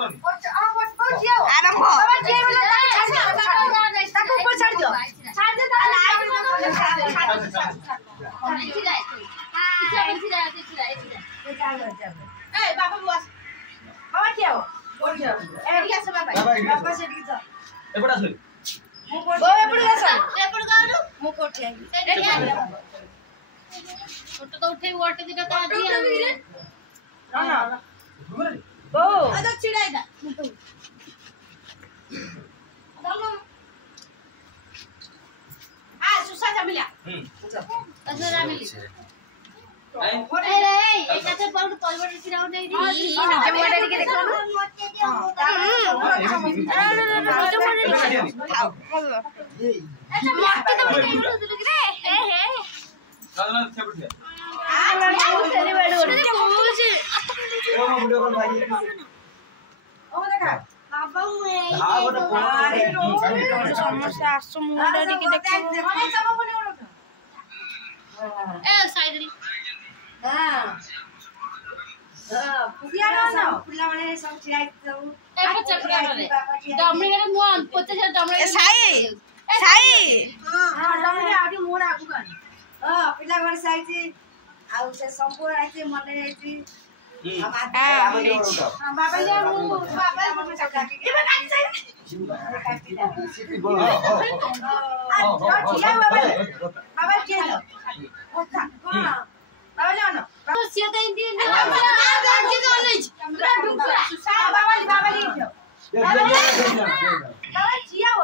आरंभ ताको ऊपर छाड़ दो ए बाबा बस बाबा क्या हो एडिया से बाबा बाबा से दिख जा एपड़ा से ओ एपड़ जा सर एपड़ गारू मु कोठी एडिया फोटो तो उठे वाटे दिटा का दिया ना ओ अदा चिड़ाइदा आ सुसा जमिला असरा मिली अरे एटा से बहुत पलवट सिराउ नहीं दी निजे मोडा के देखो ना अच्छा मक्के तो बोल रे हे हे साधना छेपट दिया आ तेरी बड़ बड़ मुझे ओ वीडियो कॉल भाई ओ देखा बाबा मुए हां गोटे फोन समस्या आसो मोडा के देखो हम सब बने ओड़ ए साइड हां पुतिया ना पुला माने सब चिराई दऊ ए पचकरा रे डमरी रे मोन पचे से डमरी साई हां डमरी आडी मोर आगु गन पिला घर साइती आउ से संपूर्ण आइती मने आइती बाबा ले मु बाबा मने चका के ए काट साइ बाबा के लो ओथा कोन बाबा ले न तो सिया दे दी बाबा के तो नहीं पूरा डुकरा बाबा ले बाबा जिया हो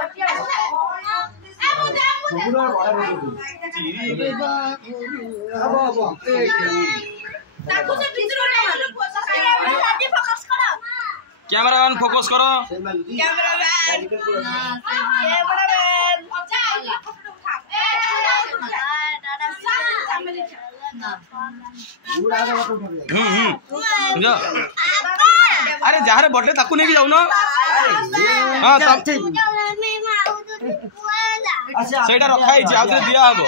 कैमरामैन फोकस करो अरे जहाँ बर्थडे ताकू नहीं जाऊ ना हाँ सेटा रखा है आउे दिया हम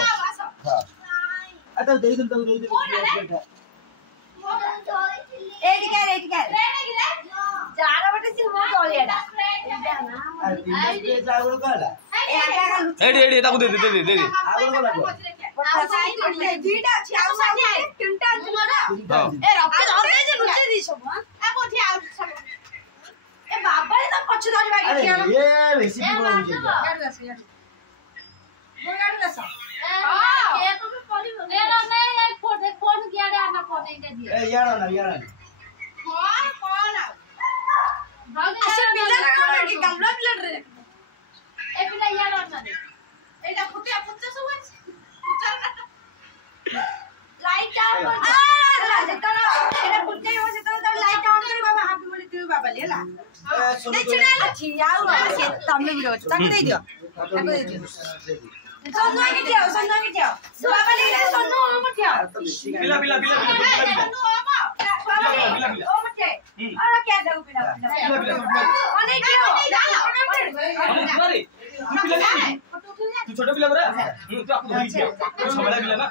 तू छोटा पिला बरा तू आपको धरी दिया तू सबला पिला ना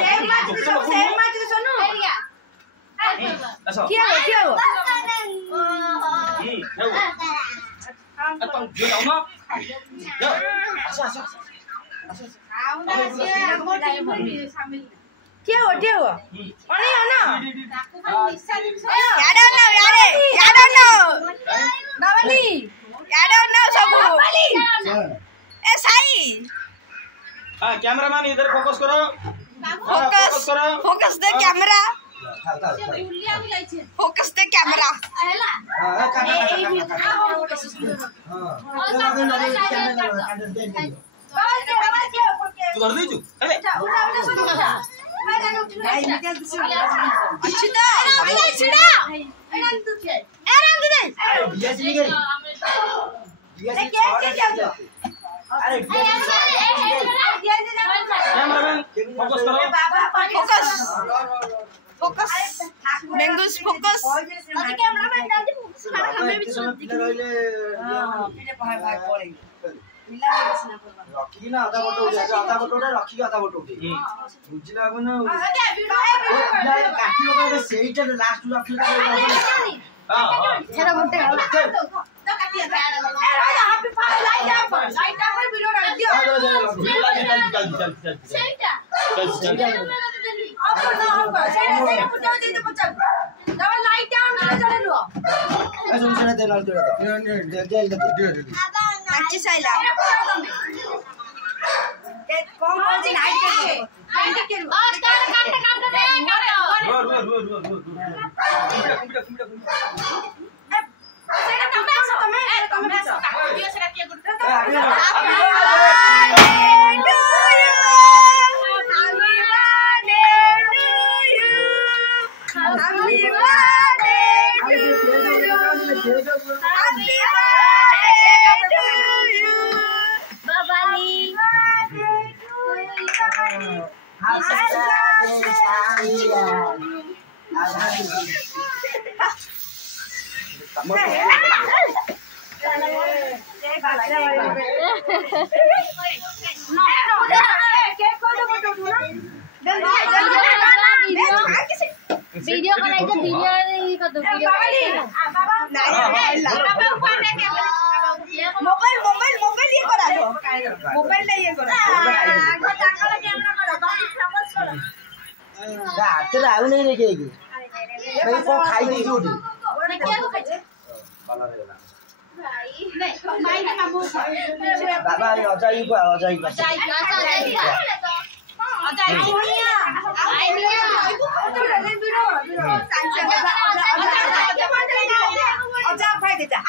सेम माच सुनो अच्छा क्या हो तुम जो जाओ ना अच्छा आओ ना से मोटी मोटी शामिल क्या हो अरे हो ना याद ना बाबाली याद ना सब बाबाली ए साई हां कैमरामैन इधर फोकस करो फोकस दे कैमरा फोकस दे कैमरा तू कर दे अरे फोकस बेंगुस फोकस कैमरा ପିଲା ସିନା କରବା ରଖିକି ନା ଅଧା ଫଟୋ ଉଠେଇ ଅଧା ଫଟୋଟା ରଖିକି ଅଧା ଫଟୋ ଉଠେଇ ବୁଝିଲା ହବ ନା କାଟିବ କହିଲେ ସେଇଟା ଲାଷ୍ଟ ରଖିଲେ ସେଟା ଗୋଟେ वीडियो बनाई तो वीडियो नहीं कर दो मोबाइल मोबाइल मोबाइल ये करा दो मोबाइल ले ये करा ହାତରେ ଆଉ ନେଇ ରେ କେହି ଭାଇ କଣ ଖାଇ ଦେଇଛି ଗୋଟେ ବାବା ଅଜାଇ କୁଆ ଅଜାଇ ଅଜା ଖାଇ ଦେତା